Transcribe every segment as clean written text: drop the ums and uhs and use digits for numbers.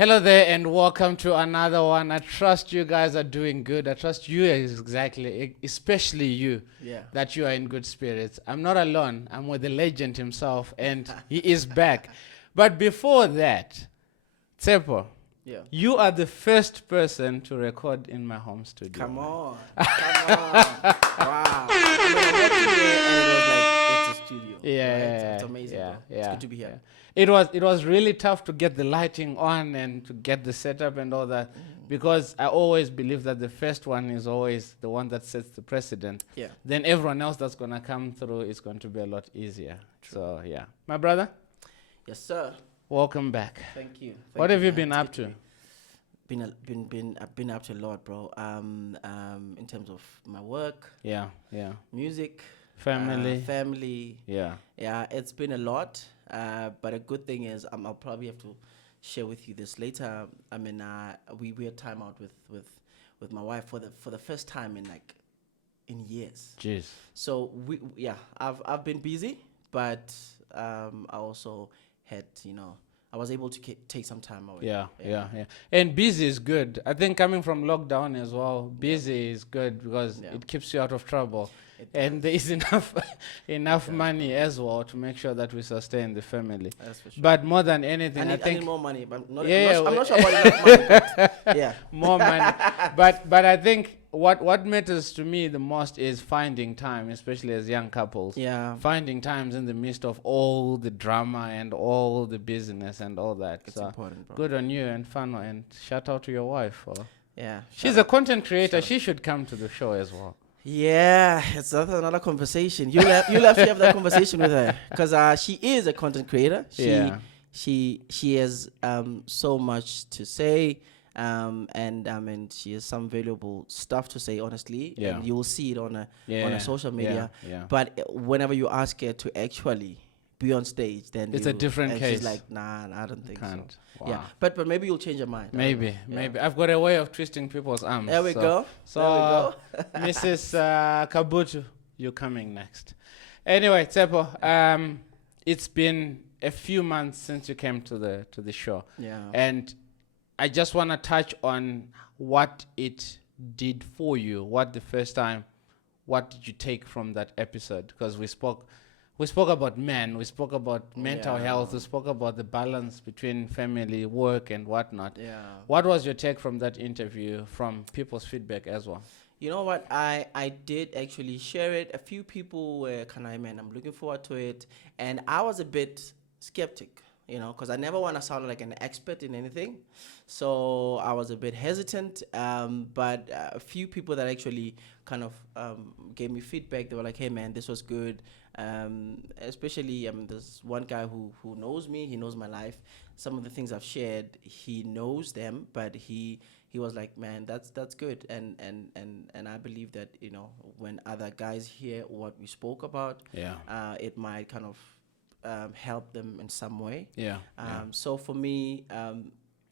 Hello there and welcome to another one. I trust you guys are doing good. I trust you especially you, Yeah. that you are in good spirits. I'm not alone. I'm with the legend himself and he is back. But before that, Tshepo, Yeah. you are the first person to record in my home studio, Come man. on. Come on. Wow. I walked in there and it was like it's a studio. Right? It's amazing, bro. It's good to be here. yeah. It was really tough to get the lighting on and to get the setup and all that because I always believe that the first one is always the one that sets the precedent. Yeah. Then everyone else that's gonna come through is going to be a lot easier. So yeah, my brother, Yes, sir. welcome back. Thank you. What Thank have you man. been It's up good to? I've been up to a lot, bro. In terms of my work, Yeah, music, family. family. Yeah, Yeah, it's been a lot. But a good thing is, I'll probably have to share with you this later. I mean, we had time out with my wife for the first time in years. jeez. So I've been busy, but I also had I was able to take some time away. Yeah. And busy is good. I think coming from lockdown as well, busy is good because Yeah. it keeps you out of trouble. It And there does. is enough does, money as well to make sure that we sustain the family. That's for sure. But more than anything, I I think need more money, but Yeah, I'm not sure about enough money. But yeah, more money. But I think what matters to me the most is finding time, especially as young couples. yeah, Finding times in the midst of all the drama and all the business and all that. it's So important, bro. good on you and fun and shout out to your wife. Yeah, She's shout a out. content creator. Shout out. She should come to the show as well. Yeah, that's another conversation. You'll have to have that conversation with her because she is a content creator. Yeah. She has so much to say, and she has some valuable stuff to say. Honestly, Yeah. and you will see it on Yeah. a social media. Yeah. But whenever you ask her to actually be on stage, then It's a different and case. She's like, nah, I don't think Can't. so. Wow. Yeah, but maybe you'll change your mind. I don't Maybe, know. Yeah. maybe. I've got a way of twisting people's arms. There we go. So, There we go. Mrs. Kabutu, you're coming next. Anyway, Tshepo, it's been a few months since you came to the show, Yeah. and I just want to touch on what it did for you. What did you take from that episode? Because we spoke about men, we spoke about mental Yeah. health, we spoke about the balance between family, work, and whatnot. Yeah. What was your take from that interview, from people's feedback as well? You know what? I did actually share it. A few people were kind of, man, I'm looking forward to it. And I was a bit skeptic, because I never want to sound like an expert in anything. So I was a bit hesitant. But a few people that actually kind of gave me feedback, they were like, hey, man, this was good. Especially, there's one guy who knows me, he knows my life. Some of the things I've shared, he knows them, but he was like, man, that's good. And I believe that, when other guys hear what we spoke about, Yeah. it might kind of help them in some way. Yeah. So for me,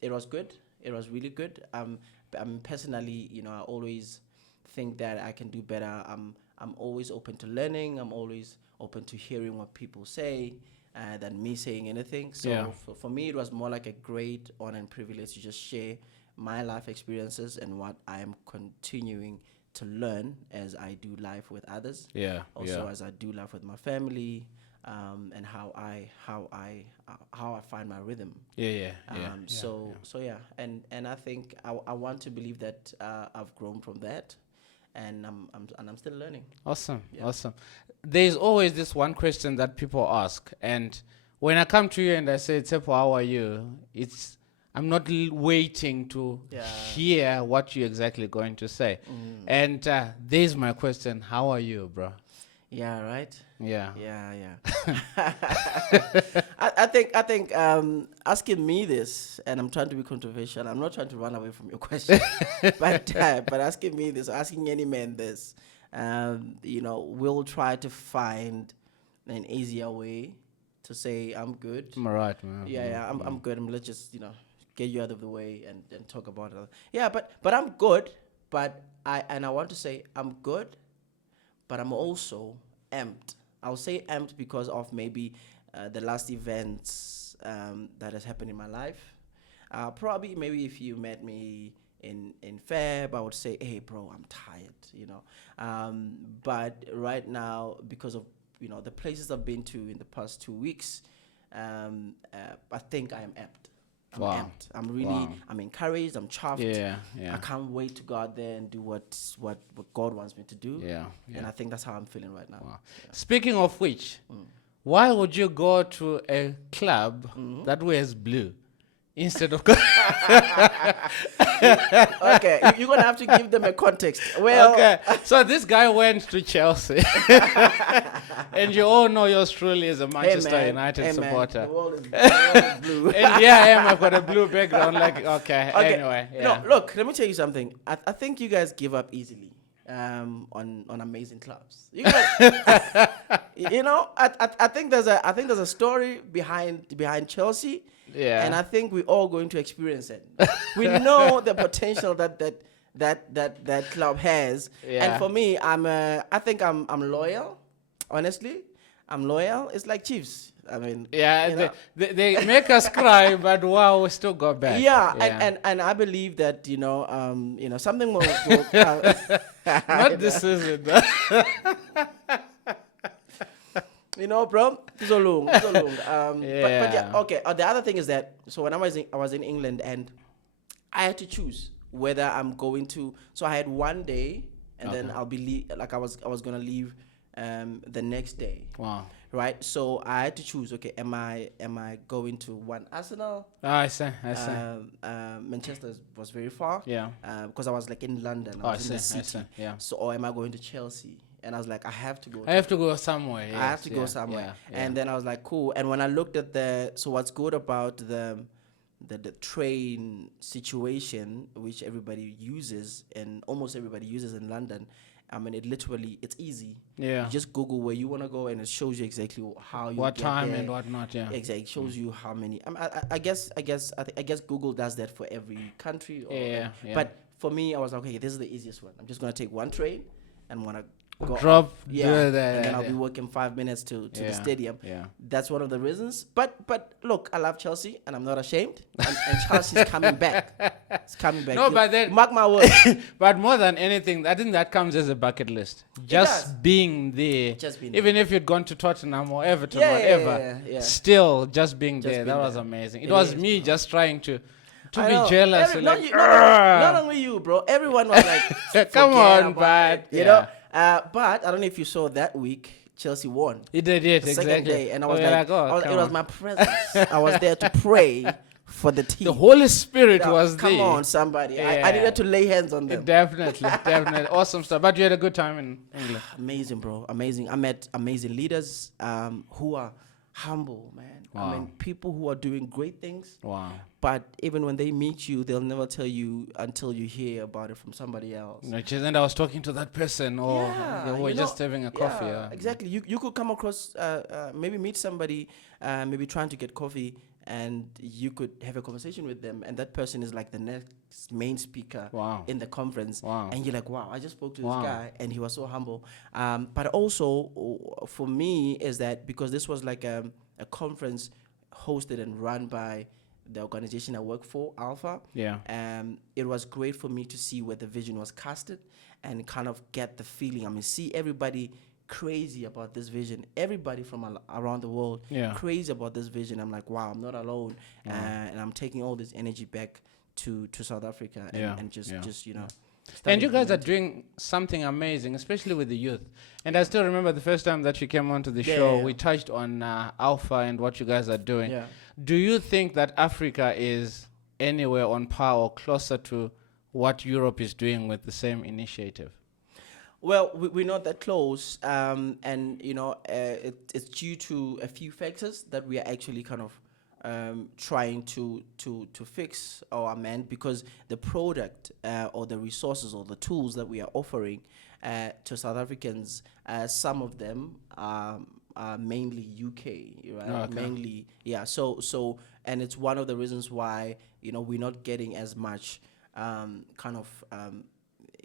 it was good. It was really good. Personally, I always think that I can do better. I'm always open to learning. I'm always open to hearing what people say than me saying anything. So Yeah. for me, it was more like a great honor and privilege to just share my life experiences and what I am continuing to learn as I do life with others. Yeah. Also, Yeah. as I do life with my family, and how I find my rhythm. Yeah. So yeah, and I think I want to believe that I've grown from that, and I'm still learning. Awesome. Yeah. Awesome. There's always this one question that people ask, and when I come to you and I say, Tshepo, how are you? I'm not waiting to Yeah. hear what you're exactly going to say. And there's my question. How are you, bro? Yeah, right. Yeah. Yeah. I think asking me this, and I'm trying to be controversial. I'm not trying to run away from your question, but asking me this, asking any man this, we'll try to find an easier way to say I'm good. I'm all right, man. Yeah, I'm good. Let's just get you out of the way and talk about it. Yeah, but I'm good. But I want to say I'm good, but I'm also amped. I'll say amped because of maybe the last events that has happened in my life. Probably maybe if you met me in Feb, I would say, hey, bro, I'm tired, you know. But right now, because of the places I've been to in the past 2 weeks, I think I am amped. I'm Wow. amped. I'm really, Wow. I'm encouraged. I'm chuffed. Yeah, I yeah, can't wait to go out there and do what God wants me to do. yeah, And yeah. I think that's how I'm feeling right now. Wow. Speaking of which, why would you go to a club that wears blue instead of? Okay, you're gonna have to give them a context. Well, Okay, so this guy went to Chelsea, and you all know yours truly is a hey Manchester man, United hey man, supporter. the world is blue. And here I am, I've got a blue background. Like, okay, Okay, anyway, yeah. no, look, let me tell you something. I think you guys give up easily on amazing clubs. You guys, I think there's a story behind Chelsea. Yeah. And I think we're all going to experience it. We know the potential that club has. Yeah. And for me, I think I'm loyal. Honestly, I'm loyal. It's like Chiefs. I mean, Yeah, they make us cry, but wow, we still got back. yeah, and I believe that something will Not this season. bro. It's all long. It's all long. But Yeah. yeah, okay. The other thing is that so when I was in England and I had to choose whether I'm going to. So I had one day, and then I'll be like I was gonna leave the next day. Wow. Right. So I had to choose. Okay, am I going to one Arsenal? I see. Manchester was very far. Yeah. Because I was like in London. Oh, I was in the I city. see. Yeah. So or am I going to Chelsea? And I was like, I have to go. I have to go somewhere. I have to go somewhere. And then I was like, cool. And when I looked at so what's good about the train situation, which everybody uses and almost everybody uses in London, I mean, it's easy. Yeah. You just Google where you want to go, and it shows you exactly how you What get time there. and whatnot. Yeah. Exactly, it shows you how many. I guess Google does that for every country. Yeah. But for me, I was like, okay, this is the easiest one. I'm just gonna take one train and wanna go Drop. off. Do that. and then I'll be walking 5 minutes to the stadium. Yeah. That's one of the reasons. But look, I love Chelsea, and I'm not ashamed. And Chelsea's coming back. It's coming back. No, but then mark my words. But more than anything, I think that comes as a bucket list. Just does. being there. Just being Even if you'd gone to Tottenham or Everton, Yeah, whatever. yeah. Still, just being Just there. being That was there. amazing. It It was is, me just trying to I be know. jealous. Not, Like, not only you, bro. Everyone was like, come "Forget on, about but it," you know. But I don't know if you saw that week, Chelsea won. He did it, The exactly. second day, and I was You're like, oh, it come was on. my presence. I was there to pray for the team. The Holy Spirit Now, was come there. on, somebody. I Yeah. needed to lay hands on them. Definitely. Awesome stuff. But you had a good time in England. Amazing, bro. Amazing. I met amazing leaders who are humble, man. I Wow. mean, people who are doing great things. Wow. But even when they meet you, they'll never tell you until you hear about it from somebody else. And I was talking to that person, or we're just having a coffee. Exactly. You could come across, maybe meet somebody, maybe trying to get coffee, and you could have a conversation with them, and that person is like the next main speaker Wow. in the conference. Wow. And you're like, wow, I just spoke to Wow. this guy, and he was so humble. But also, for me, is that because this was like a conference hosted and run by the organization I work for, Alpha. Yeah. It was great for me to see where the vision was casted and kind of get the feeling. I mean, see everybody crazy about this vision. Everybody from around the world crazy about this vision. I'm like, wow, I'm not alone. And I'm taking all this energy back to South Africa and just And you guys are doing something amazing, especially with the youth. And I still remember the first time that you came onto the show, we touched on Alpha and what you guys are doing. Yeah. Do you think that Africa is anywhere on par or closer to what Europe is doing with the same initiative? Well, we're not that close, and it's due to a few factors that we are actually kind of trying to fix or amend, because the product or the resources or the tools that we are offering to South Africans, some of them are mainly UK, right? Oh, okay. Mainly, yeah. So, and it's one of the reasons why we're not getting as much kind of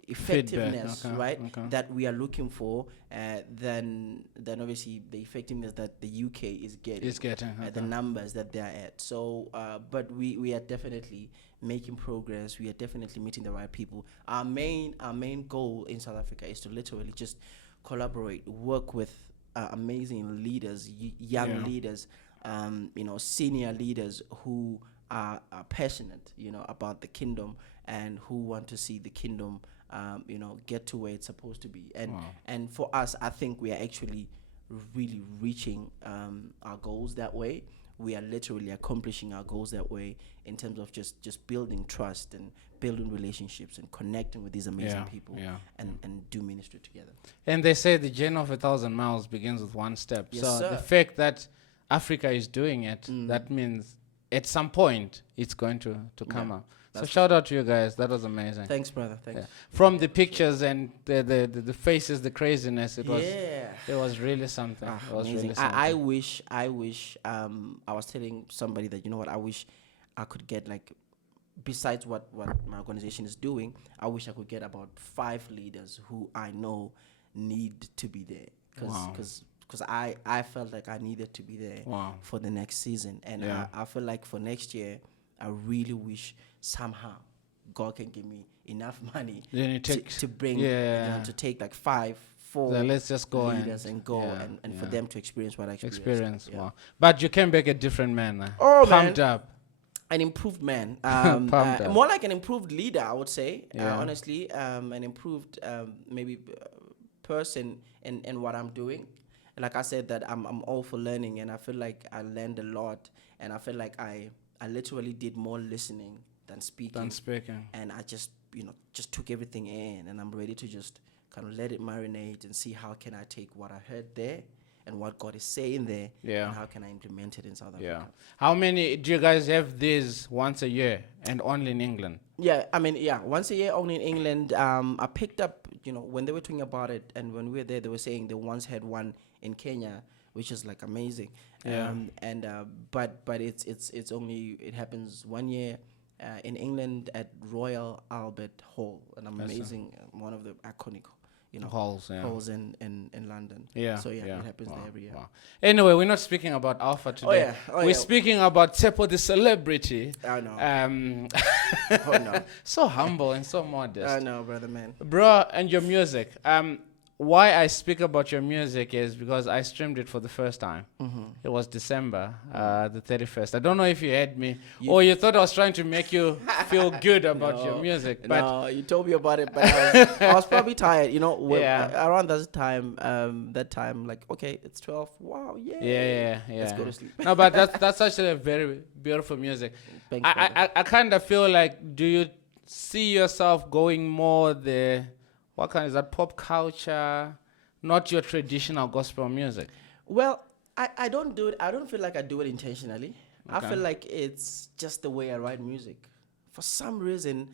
effectiveness, Okay. right, Okay. that we are looking for, then obviously the effectiveness that the UK is getting, It's getting the okay. numbers that they are at. So, but we are definitely making progress. We are definitely meeting the right people. Our main goal in South Africa is to literally just collaborate, work with amazing leaders, young Yeah. leaders, senior leaders who are passionate, about the kingdom and who want to see the kingdom, get to where it's supposed to be. And Wow. and for us, I think we are actually really reaching our goals that way. We are literally accomplishing our goals that way in terms of just building trust and building relationships and connecting with these amazing Yeah. people Yeah. and do ministry together. And they say the journey of 1,000 miles begins with one step. Yes, So the sir. fact that Africa is doing it, that means at some point it's going to come Yeah, up. So that's for shout out to you guys. That was amazing. Thanks, brother. Thanks. Yeah. From the pictures and the faces, the craziness, Yeah. it was really something. Ah, It was amazing. really I something. wish I was telling somebody that, what, I wish I could get, like, besides what my organization is doing, I wish I could get about 5 leaders who I know need to be there. Wow. Because I felt like I needed to be there Wow. for the next season. And Yeah. I feel like for next year, I really wish somehow God can give me enough money Then you take to bring, yeah. to take like 5, 4 So let's just go leaders and go yeah, and for yeah. them to experience what I experienced. Experience. Yeah. Wow. But you came back a different man. Oh, Pumped man. up. An improved man, Pumped up. more like an improved leader, I would say. Yeah. Honestly, an improved maybe person in what I'm doing. Like I said, that I'm all for learning, and I feel like I learned a lot, and I feel like I literally did more listening than speaking. Done speaking. And I just took everything in, and I'm ready to just kind of let it marinate and see how can I take what I heard there and what God is saying there, Yeah. and how can I implement it in South Yeah. Africa. How many do you guys have these once a year and only in England? Yeah, I mean, yeah, once a year only in England. I picked up, when they were talking about it, and when we were there, they were saying they once had one in Kenya, which is like amazing. Yeah. But it's only, it happens one year in England at Royal Albert Hall, an amazing, one of the iconic, Halls, yeah. halls in London. Yeah. So yeah, it happens Wow, there every year. wow. Anyway, we're not speaking about Alpha today. We're speaking about Tshepo the celebrity. I know. Oh no. So humble and so modest. I know, brother, man. Bro, and your music. Why I speak about your music is because I streamed it for the first time. It was December the 31st. I don't know if you had me or you thought I was trying to make you feel good about your music. But No, you told me about it, but I was probably tired. Yeah. Around that time, like, okay, it's 12. Wow, yeah. Let's go to sleep. No, but that's actually a very beautiful music. Thanks, brother. I kind of feel like, do you see yourself going more what kind is that, pop culture, not your traditional gospel music? Well, I don't do it. I don't feel like I do it intentionally. Okay. I feel like it's just the way I write music. For some reason,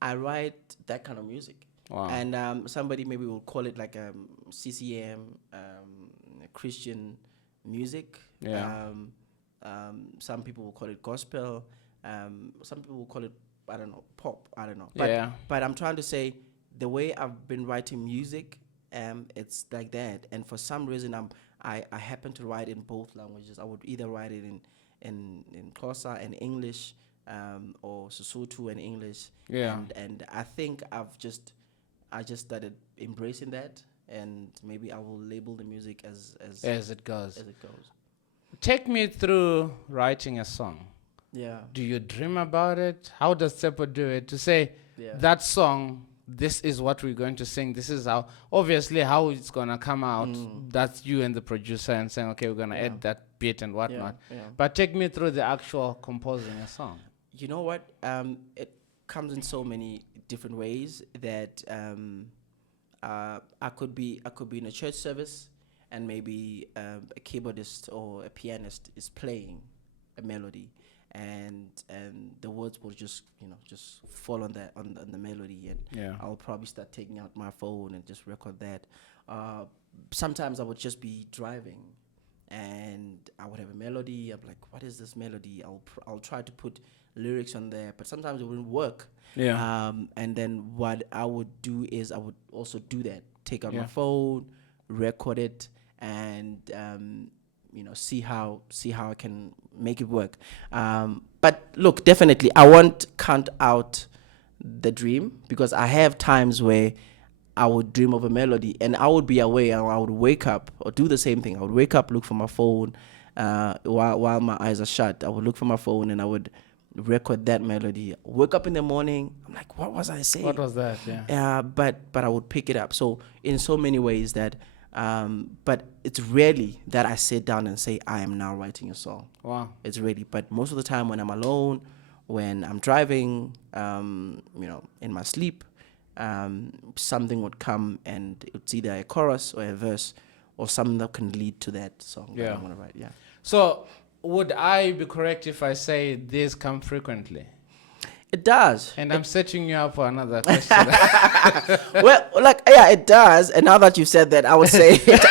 I write that kind of music. Wow. And somebody maybe will call it like CCM, Christian music. Yeah. Some people will call it gospel. Some people will call it, I don't know, pop. I don't know. Yeah. But I'm trying to say, the way I've been writing music, it's like that. And for some reason, I happen to write in both languages. I would either write it in Xhosa and English, or Sesotho and English. Yeah. And I think I just started embracing that, and maybe I will label the music as As it goes. as it goes. Take me through writing a song. Yeah. Do you dream about it? How does Tshepo do it? To say Yeah. that song, this is what we're going to sing. This is how it's going to come out. That's you and the producer and saying, okay, we're going to add that beat and whatnot. Yeah. But take me through the actual composing a song. You know what? It comes in so many different ways that I could be in a church service, and maybe a keyboardist or a pianist is playing a melody, and the words will just fall on the melody, and Yeah. I'll probably start taking out my phone and just record that. Sometimes I would just be driving, and I would have a melody. I'm like, what is this melody? I'll try to put lyrics on there, but sometimes it wouldn't work. Yeah. And then what I would do is I would also do that, take out my Yeah. phone, record it, and see how I can make it work. But look, definitely, I won't count out the dream, because I have times where I would dream of a melody and I would be away, and I would wake up or do the same thing. I would wake up, look for my phone, while my eyes are shut. I would look for my phone and I would record that melody. Wake up in the morning, I'm like, what was I What saying? was that? Yeah. But I would pick it up. So in so many ways that, but it's rarely that I sit down and say I am now writing a song. Wow. It's really, but most of the time when I'm alone, when I'm driving, in my sleep, something would come and it's either a chorus or a verse or something that can lead to that song that Yeah. I want to write. Yeah. So, would I be correct if I say these come frequently? It does. And I'm setting you up for another question. Well, like, yeah, it does. And now that you said that, I would say Because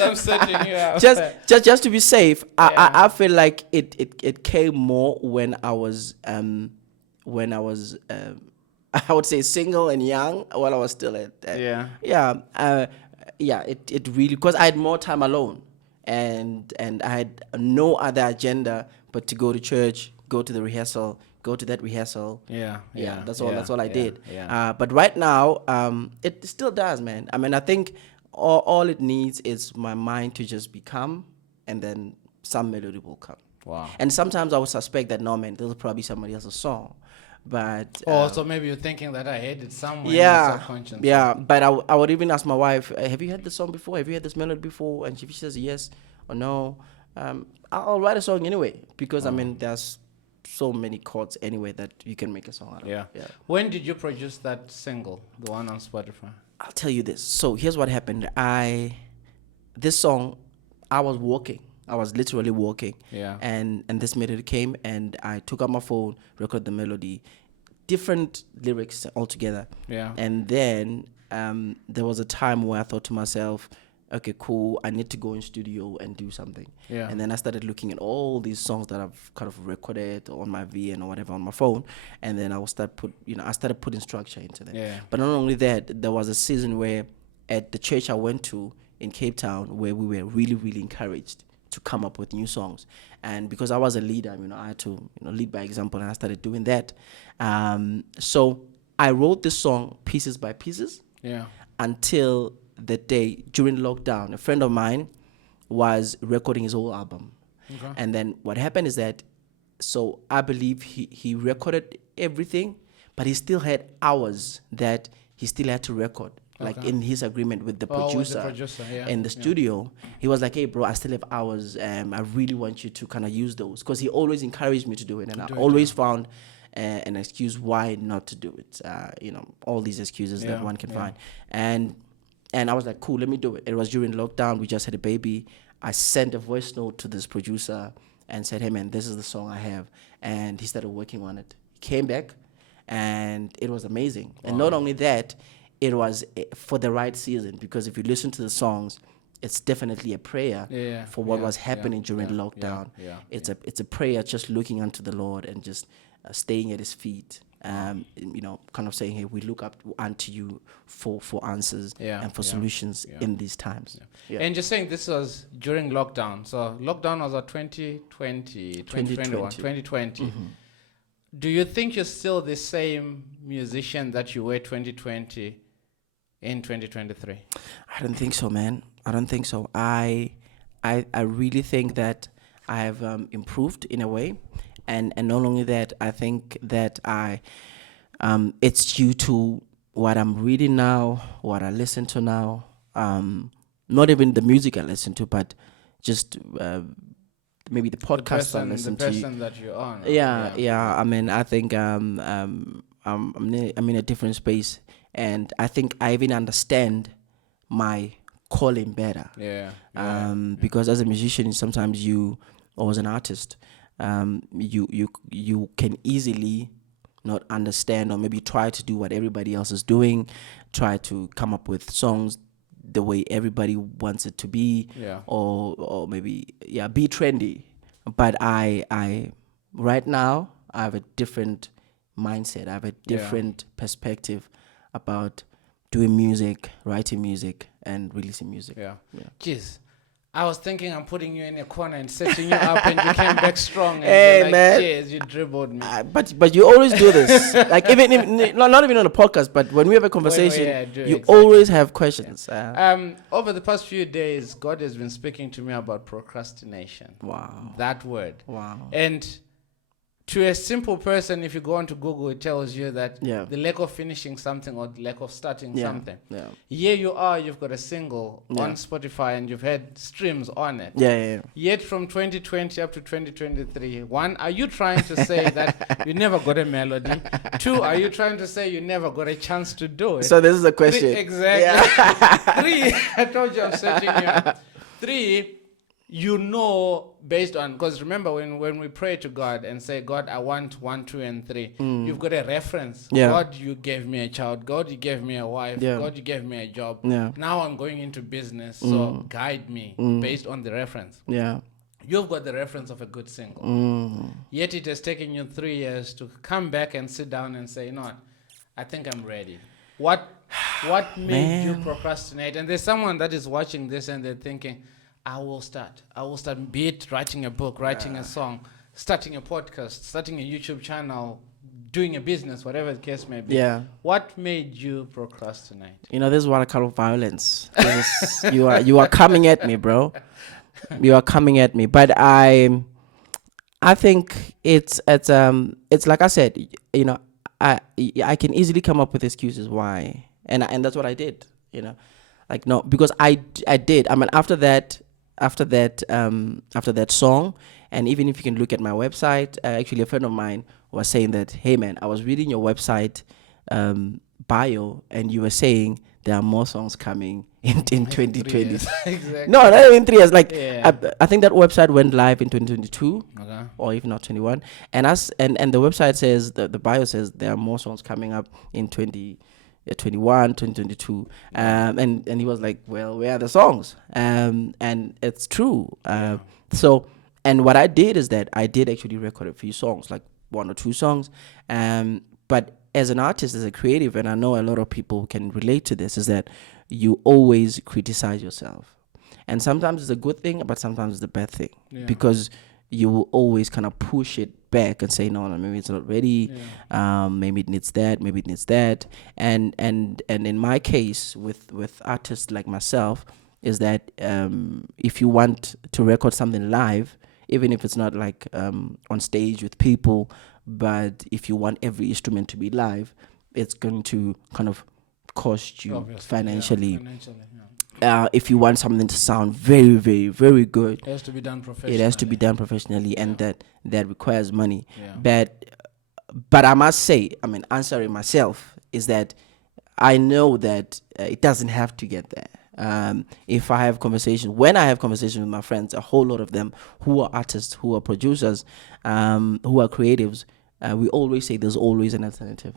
I'm setting you up. just to be safe, Yeah. I feel like it came more when I was when I was I would say single and young, while I was still Yeah. it really, because I had more time alone, and I had no other agenda but to go to church, go to the rehearsal, go to that rehearsal. Yeah. Yeah, that's all I did. Yeah. But right now, it still does, man. I mean, I think all it needs is my mind to just be calm, and then some melody will come. Wow. And sometimes I would suspect that, no, man, this is probably somebody else's song. But So maybe you're thinking that I heard it somewhere in your yeah, subconscious. yeah. But I would even ask my wife, have you heard this song before? Have you heard this melody before? And if she says yes or no, I'll write a song anyway, because I mean, there's so many chords anyway that you can make a song out of. Yeah. Yeah. When did you produce that single, the one on Spotify? I'll tell you this. So here's what happened. This song, I was walking. I was literally walking. Yeah. And this melody came, and I took out my phone, recorded the melody, different lyrics altogether. Yeah. And then there was a time where I thought to myself, okay, cool, I need to go in studio and do something. Yeah. And then I started looking at all these songs that I've kind of recorded on my VN or whatever on my phone, and then I started putting structure into them. Yeah. But not only that, there was a season where at the church I went to in Cape Town, where we were really, really encouraged to come up with new songs. And because I was a leader, I had to lead by example, and I started doing that. So I wrote this song pieces by pieces. Yeah. Until the day during lockdown, a friend of mine was recording his whole album. Okay. And then what happened is that, so I believe he recorded everything, but he still had hours that he still had to record. Like Okay. in his agreement with the producer, Yeah. in the studio, he was like, hey bro, I still have hours. I really want you to kind of use those, because he always encouraged me to do it. And I always found an excuse why not to do it. All these excuses that one can find. And I was like, cool, let me do it. It was during lockdown. We just had a baby. I sent a voice note to this producer and said, hey, man, this is the song I have. And he started working on it. He came back, and it was amazing. Wow. And not only that, it was for the right season, because if you listen to the songs, it's definitely a prayer for what was happening during lockdown. It's a prayer just looking unto the Lord and just staying at his feet. Kind of saying, hey, we look up unto you for answers and for solutions in these times. And just saying this was during lockdown. So lockdown was 2020, 2021, 2020. Mm-hmm. Do you think you're still the same musician that you were 2020 in 2023? I don't think so, man. I don't think so. I really think that I have improved in a way. And not only that, I think that it's due to what I'm reading now, what I listen to now. Not even the music I listen to, but just maybe the podcast I listen to. The person that you're on. Yeah. I mean, I think I'm in a different space, and I think I even understand my calling better. Because as a musician, sometimes or as an artist, you can easily not understand, or maybe try to do what everybody else is doing, try to come up with songs the way everybody wants it to be, or maybe be trendy. But I right now I have a different mindset. I have a Yeah. different perspective about doing music, writing music, and releasing music. Yeah. Yeah. Jeez. I was thinking I'm putting you in a corner and setting you up, and you came back strong. And Hey, you're like, man. jeez, you dribbled me. But you always do this. Like even not even on a podcast, but when we have a conversation, yeah, do, you exactly. always have questions. Over the past few days, God has been speaking to me about procrastination. Wow. That word. Wow. And to a simple person, if you go onto Google, it tells you that Yeah. the lack of finishing something or the lack of starting Yeah. something. Yeah. Here you are, you've got a single Yeah. on Spotify and you've had streams on it. Yeah. Yet from 2020 up to 2023, one, are you trying to say that you never got a melody? Two, are you trying to say you never got a chance to do it? So this is a question. Three, exactly. Yeah. Three, I told you I'm setting you up. Three, you know, based on, because remember when we pray to God and say, God, I want 1, 2, and 3, you've got a reference. Yeah. God, you gave me a child. God, you gave me a wife. Yeah. God, you gave me a job. Yeah. Now I'm going into business, so guide me based on the reference. Yeah. You've got the reference of a good single. Yet it has taken you 3 years to come back and sit down and say, you know what, I think I'm ready. What made you procrastinate? And there's someone that is watching this and they're thinking, I will start. Be it writing a book, writing a song, starting a podcast, starting a YouTube channel, doing a business, whatever the case may be. Yeah. What made you procrastinate? You know, this is what I call violence. You are coming at me, bro. You are coming at me. But I think it's like I said, you know, I can easily come up with excuses why, and that's what I did. You know, like no, because I did. I mean, after that song, and even if you can look at my website, actually a friend of mine was saying that, hey man, I was reading your website bio, and you were saying there are more songs coming in 2020. Exactly. No, not even 3 years. Like Yeah. I think that website went live in 2022. Okay. Or if not 21, and the website says the bio says there are more songs coming up in 2021, 2022, and he was like, well, where are the songs? And it's true. So, and what I did is that I did actually record a few songs, like 1 or 2 songs, but as an artist, as a creative, and I know a lot of people can relate to this, is that you always criticize yourself, and sometimes it's a good thing, but sometimes it's a bad thing, because you will always kind of push it back and say, no, maybe it's not ready. Maybe it needs that. Maybe it needs that. And in my case, with artists like myself, is that if you want to record something live, even if it's not like on stage with people, but if you want every instrument to be live, it's going to kind of cost you financially. If you want something to sound very, very, very good, It has to be done professionally. it has to be done professionally, and that requires money. But I must say, I mean, answering myself is that I know that it doesn't have to get there. If I have conversations, when I have conversations with my friends, a whole lot of them who are artists, who are producers, who are creatives, we always say there's always an alternative.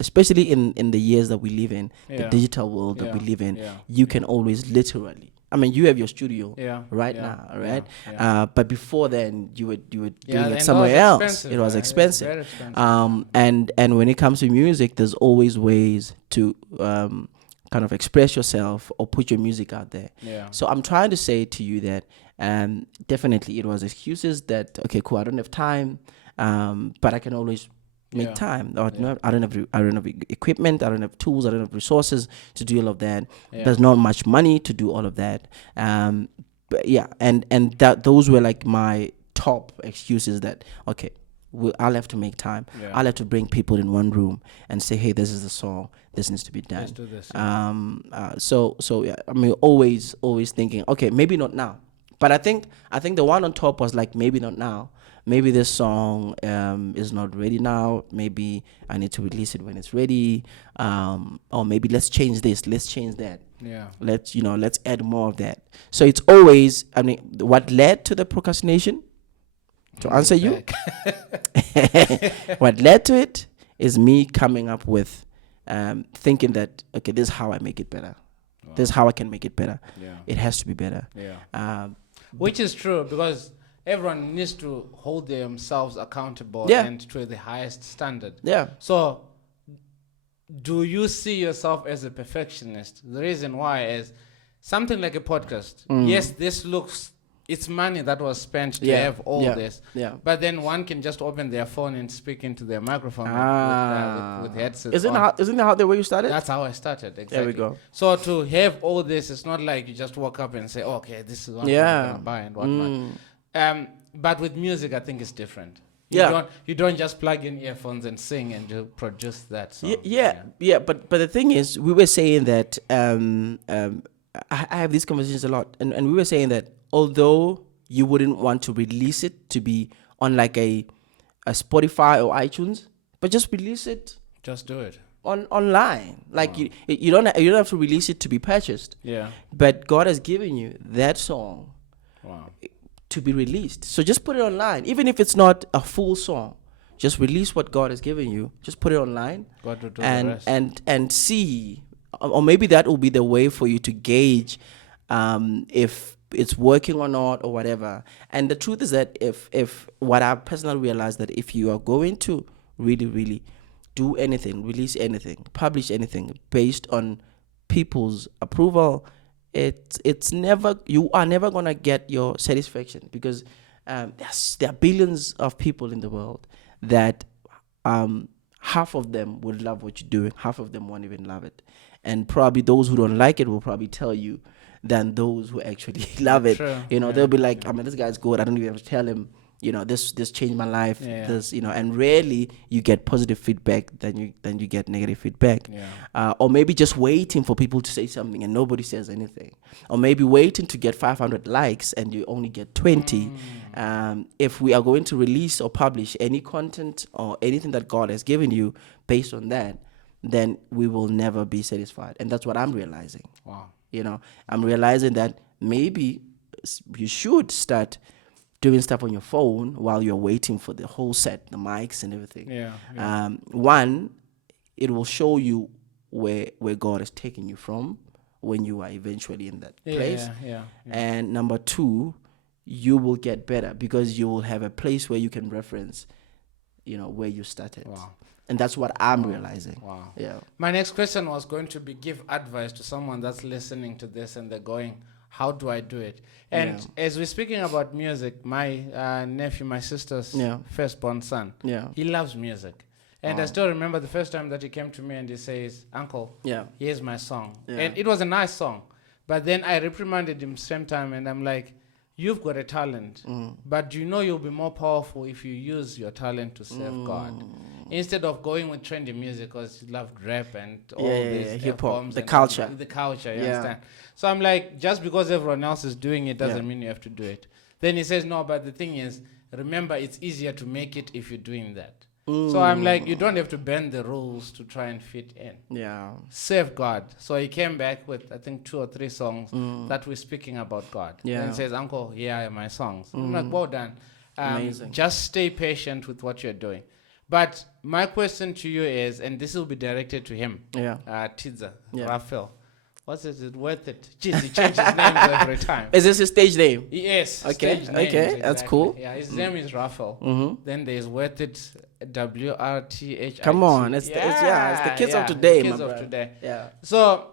Especially in the years that we live in, the digital world that we live in, you can always literally. I mean, you have your studio right now, right? But before then, you were doing it somewhere else. It was expensive. Very expensive. And when it comes to music, there's always ways to kind of express yourself or put your music out there. So I'm trying to say to you that definitely it was excuses that, okay, cool, I don't have time, but I can always make time. Or I don't have equipment, I don't have tools, I don't have resources to do all of that. There's not much money to do all of that. But and that those were like my top excuses that, okay, I'll have to make time. I'll have to bring people in one room and say, hey, this is the song, this needs to be done. Let's do this. So yeah, I mean, always thinking, okay, maybe not now. But I think the one on top was like, maybe not now. Maybe this song is not ready now. Maybe I need to release it when it's ready. Or maybe let's change this. Let's change that. Let's add more of that. So it's always, I mean, what led to the procrastination, to answer you, what led to it is me coming up with thinking that, okay, this is how I make it better. This is how I can make it better. It has to be better. Which is true, because everyone needs to hold themselves accountable Yeah. and to the highest standard. Yeah. So, do you see yourself as a perfectionist? The reason why is something like a podcast. Yes, this looks, it's money that was spent to Yeah. have all Yeah. this. Yeah. But then one can just open their phone and speak into their microphone with headsets Isn't on. isn't that how the way you started? That's how I started. Exactly. There we go. So to have all this, it's not like you just walk up and say, oh, "Okay, this is what I'm gonna buy and whatnot." But with music, I think it's different. You don't just plug in earphones and sing and you produce that song. Yeah. But the thing is, we were saying that I have these conversations a lot, and we were saying that although you wouldn't want to release it to be on like a Spotify or iTunes, but just release it Just do it. online. Like you don't have to release it to be purchased. Yeah. But God has given you that song Wow. to be released. So just put it online, even if it's not a full song. Just release what God has given you. Just put it online, God will do the rest. and see, or maybe that will be the way for you to gauge if it's working or not or whatever. And the truth is that if what I personally realized, that if you are going to really do anything, release anything, publish anything based on people's approval, it's never, you are never gonna get your satisfaction, because there are billions of people in the world that half of them would love what you're doing, half of them won't even love it, and probably those who don't like it will probably tell you than those who actually love it. True. They'll be like, I mean, this guy's good, I don't even have to tell him, this changed my life. This, and rarely you get positive feedback than you get negative feedback. Or maybe just waiting for people to say something and nobody says anything, or maybe waiting to get 500 likes and you only get 20. If we are going to release or publish any content or anything that God has given you based on that, then we will never be satisfied. And that's what I'm realizing. Wow. I'm realizing that maybe you should start doing stuff on your phone while you're waiting for the whole set, the mics and everything. One, it will show you where God is taking you from when you are eventually in that place. And number two, you will get better because you will have a place where you can reference, where you started. Wow. And that's what I'm realizing. Wow. Yeah. My next question was going to be give advice to someone that's listening to this and they're going, how do I do it? And as we're speaking about music, my nephew, my sister's firstborn son, he loves music. And I still remember the first time that he came to me and he says, "Uncle, here's my song." And it was a nice song. But then I reprimanded him same time and I'm like, you've got a talent, but you'll be more powerful if you use your talent to serve God. Instead of going with trendy music, because you love rap and all these hip-hop, the and culture. The culture, you understand? So I'm like, just because everyone else is doing it doesn't mean you have to do it. Then he says, no, but the thing is, remember, it's easier to make it if you're doing that. So I'm like, you don't have to bend the rules to try and fit in. Serve God. So he came back with, I think, 2 or 3 songs that were speaking about God. And he says, "Uncle, here are my songs." I'm like, well done. Amazing. Just stay patient with what you're doing. But my question to you is, and this will be directed to him, Tidza, Raphael. What's it? Is it worth it? Jeez, he changes names every time. Is this his stage name? Yes. Okay. Stage names, Okay. That's cool. Yeah, his name is Raphael. Then there's Worth It, WRTHIT. Come on, it's the kids of today, the kids my of brother. today. Yeah. So,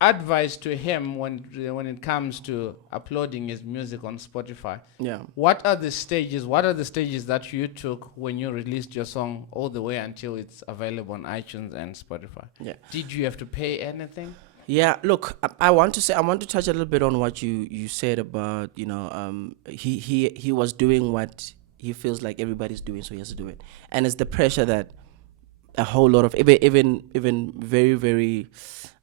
advice to him when it comes to uploading his music on Spotify. What are the stages? What are the stages that you took when you released your song all the way until it's available on iTunes and Spotify? Did you have to pay anything? Look, I want to touch a little bit on what you said about, he was doing what he feels like everybody's doing, so he has to do it. And it's the pressure that a whole lot of even very, very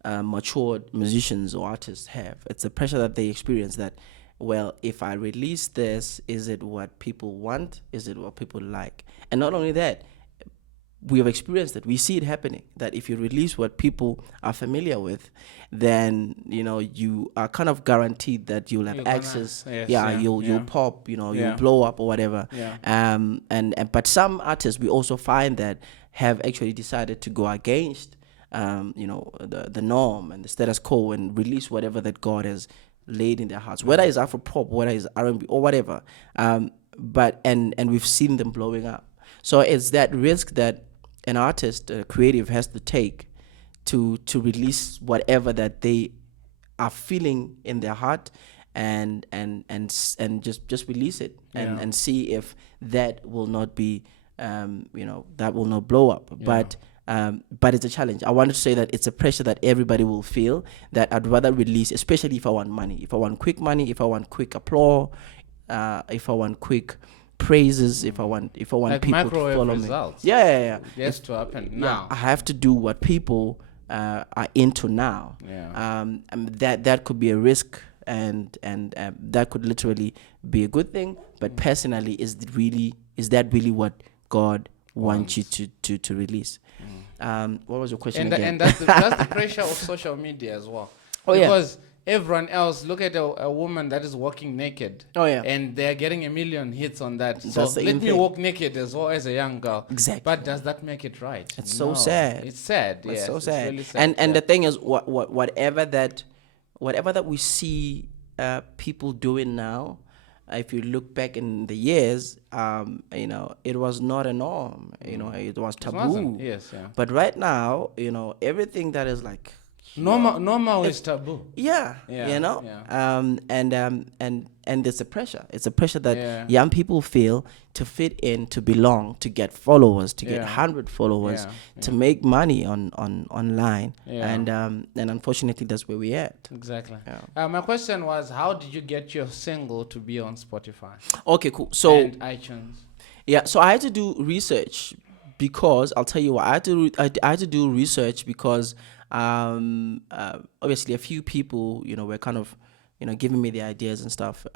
matured musicians or artists have. It's the pressure that they experience that, well, if I release this, is it what people want? Is it what people like? And not only that, we have experienced it. We see it happening, that if you release what people are familiar with, then, you are kind of guaranteed that you'll have access. You'll pop, you'll blow up or whatever. But some artists, we also find that have actually decided to go against the norm and the status quo and release whatever that God has laid in their hearts, whether it's Afro pop, whether it's R&B or whatever. But we've seen them blowing up. So it's that risk that an artist, a creative, has to take to release whatever that they are feeling in their heart, and just release it, and see if that will not be that will not blow up. But it's a challenge. I wanted to say that it's a pressure that everybody will feel, that I'd rather release, especially if I want money, if I want quick money, if I want quick applause, if I want quick praises, if I want like people to microwave follow results. me. Yeah. Yes, to happen now. I have to do what people are into now. And that could be a risk, and that could literally be a good thing. But personally, is that really what God wants you to release? What was your question again? And that's the pressure of social media as well. Because everyone else, look at a woman that is walking naked. And they're getting 1 million hits on that. So let me walk naked as well as a young girl. Exactly. But does that make it right? It's so sad. It's sad. It's so sad. It's really sad. And the thing is, whatever that we see people doing now, if you look back in the years, it was not a norm. It was taboo. Yes, yeah. But right now, everything that is like normal is taboo. And it's a pressure. It's a pressure that young people feel to fit in, to belong, to get followers, to get 100 followers, to make money online. And unfortunately, that's where we're at. Exactly. My question was, how did you get your single to be on Spotify? Okay, cool. So and iTunes. Yeah, so I had to do research, because I'll tell you what, I had to do research because obviously a few people, were kind of, giving me the ideas and stuff.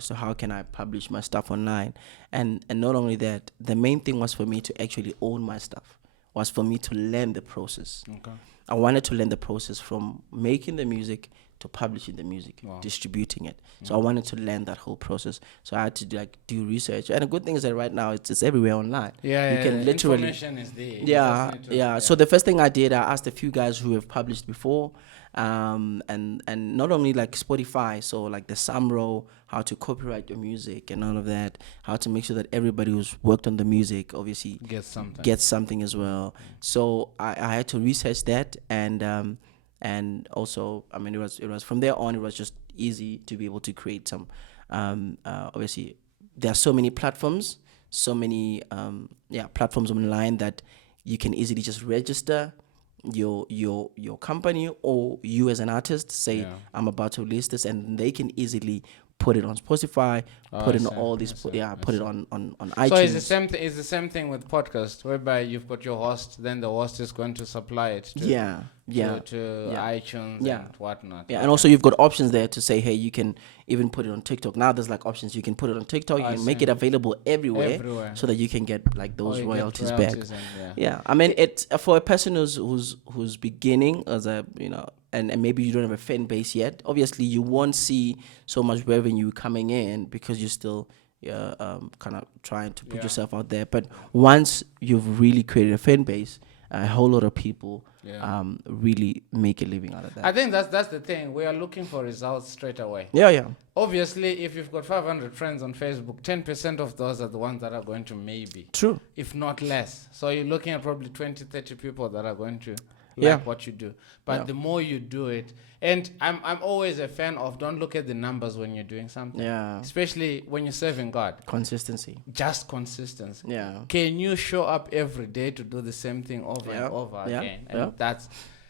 So how can I publish my stuff online? And not only that, the main thing was for me to actually own my stuff, was for me to learn the process. Okay. I wanted to learn the process from making the music to publishing the music, distributing it. So I wanted to learn that whole process. So I had to do research. And the good thing is that right now it's everywhere online. You can literally, information is there. So the first thing I did, I asked a few guys who have published before, and not only like Spotify, so like the Samro, how to copyright your music and all of that, how to make sure that everybody who's worked on the music obviously gets something as well. So I had to research that, and also, it was from there on, it was just easy to be able to create some. Obviously, there are so many platforms, platforms online that you can easily just register your company, or you as an artist say, I'm about to release this, and they can easily put it on Spotify, put it on all these, put it on iTunes. So it's the same thing with podcast, whereby you've got your host, then the host is going to supply it to iTunes and whatnot. And also you've got options there to say, hey, you can even put it on TikTok. Now there's like options, you can put it on TikTok, you can make it available everywhere, so that you can get like those royalties back. It's for a person who's beginning as a, and maybe you don't have a fan base yet. Obviously, you won't see so much revenue coming in because you're still kind of trying to put yourself out there. But once you've really created a fan base, a whole lot of people really make a living out of that. I think that's the thing. We are looking for results straight away. Obviously, if you've got 500 friends on Facebook, 10% of those are the ones that are going to maybe. True. If not less. So you're looking at probably 20, 30 people that are going to like what you do. But the more you do it, and I'm always a fan of, don't look at the numbers when you're doing something. Especially when you're serving God. Consistency. Just consistency. Can you show up every day to do the same thing over and over again? And that's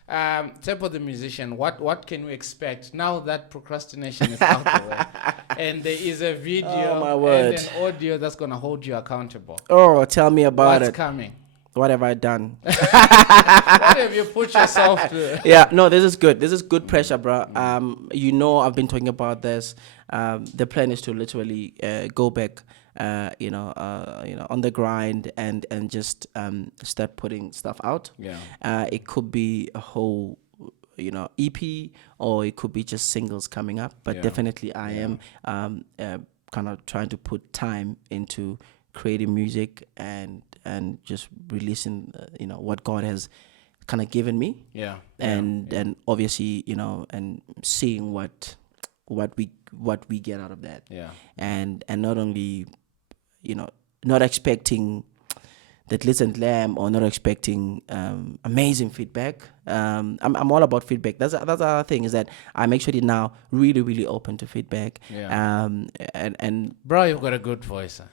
Tshepo the musician. What can we expect now that procrastination is out the way? And there is a video and an audio that's gonna hold you accountable. Oh, tell me about What's coming? What have I done? What have you put yourself to? No, this is good. This is good pressure, bro. I've been talking about this. The plan is to literally go back, on the grind and just start putting stuff out. It could be a whole, EP, or it could be just singles coming up. But definitely, I am kind of trying to put time into creating music and just releasing what God has kind of given me, and obviously and seeing what what we get out of that. Yeah. And not only, not expecting that listen lamb, or not expecting amazing feedback. I'm all about feedback. That's the other thing, is that I'm actually now really, really open to feedback. Yeah. And Bro, you've got a good voice. Huh?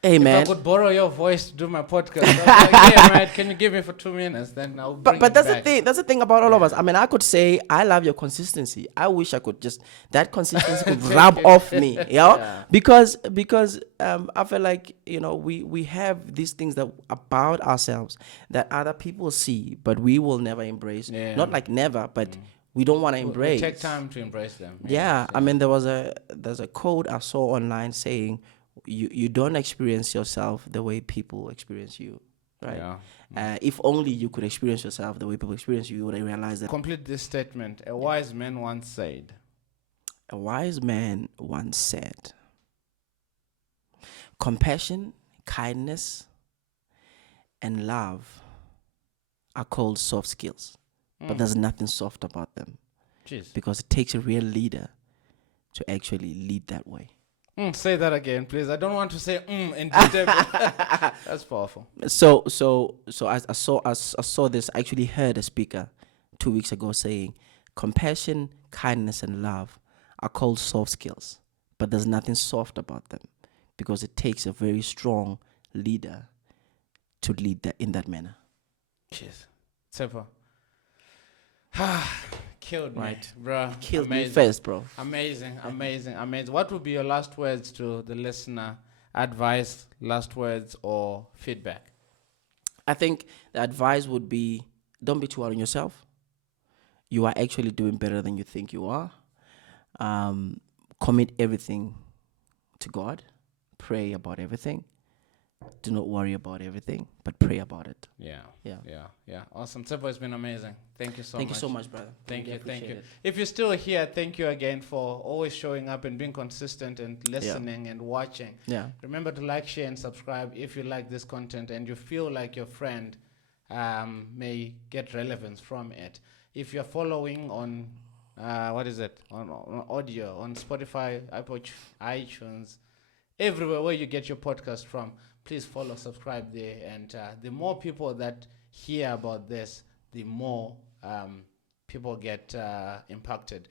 hey If I man, could borrow your voice to do my podcast, I'd be like, hey, man, can you give me for 2 minutes? Then I'll bring but it that's back. the thing. That's the thing about all of us. Yeah. I mean, I could say I love your consistency. I wish I could just that consistency could Take rub it. off me, Yeah. because I feel like we have these things that about ourselves that other people see, but we will never embrace. Yeah. Not like never, but we don't want to We embrace. take time to embrace them. Yeah, Yes, I mean, there's a quote I saw online saying, "You don't experience yourself the way people experience you." Right. Yeah. If only you could experience yourself the way people experience you, you would realize that. Complete this statement. A wise man once said, A wise man once said, compassion, kindness, and love are called soft skills, but there's nothing soft about them, jeez. because it takes a real leader to actually lead that way. Say that again, please. I don't want to say in detail. That's powerful. So I saw this. I actually heard a speaker 2 weeks ago saying, compassion, kindness, and love are called soft skills, but there's nothing soft about them, because it takes a very strong leader to lead that in that manner. Jeez. Tshepo. Killed me, Right. bro. Killed me Amazing. first, bro. Amazing. What would be your last words to the listener? Advice, last words, or feedback? I think the advice would be, don't be too hard on yourself. You are actually doing better than you think you are. Commit everything to God. Pray about everything. Do not worry about everything, but pray about it. Yeah. Yeah. Yeah. Awesome. Tshepo, it's been amazing. Thank you so much. Thank you so much, brother. Thank Really you. appreciate it. If you're still here, thank you again for always showing up and being consistent and listening and watching. Yeah. Remember to like, share, and subscribe if you like this content and you feel like your friend may get relevance from it. If you're following on, on audio, on Spotify, Apple, iTunes, everywhere where you get your podcast from, please follow, subscribe there. And the more people that hear about this, the more people get impacted.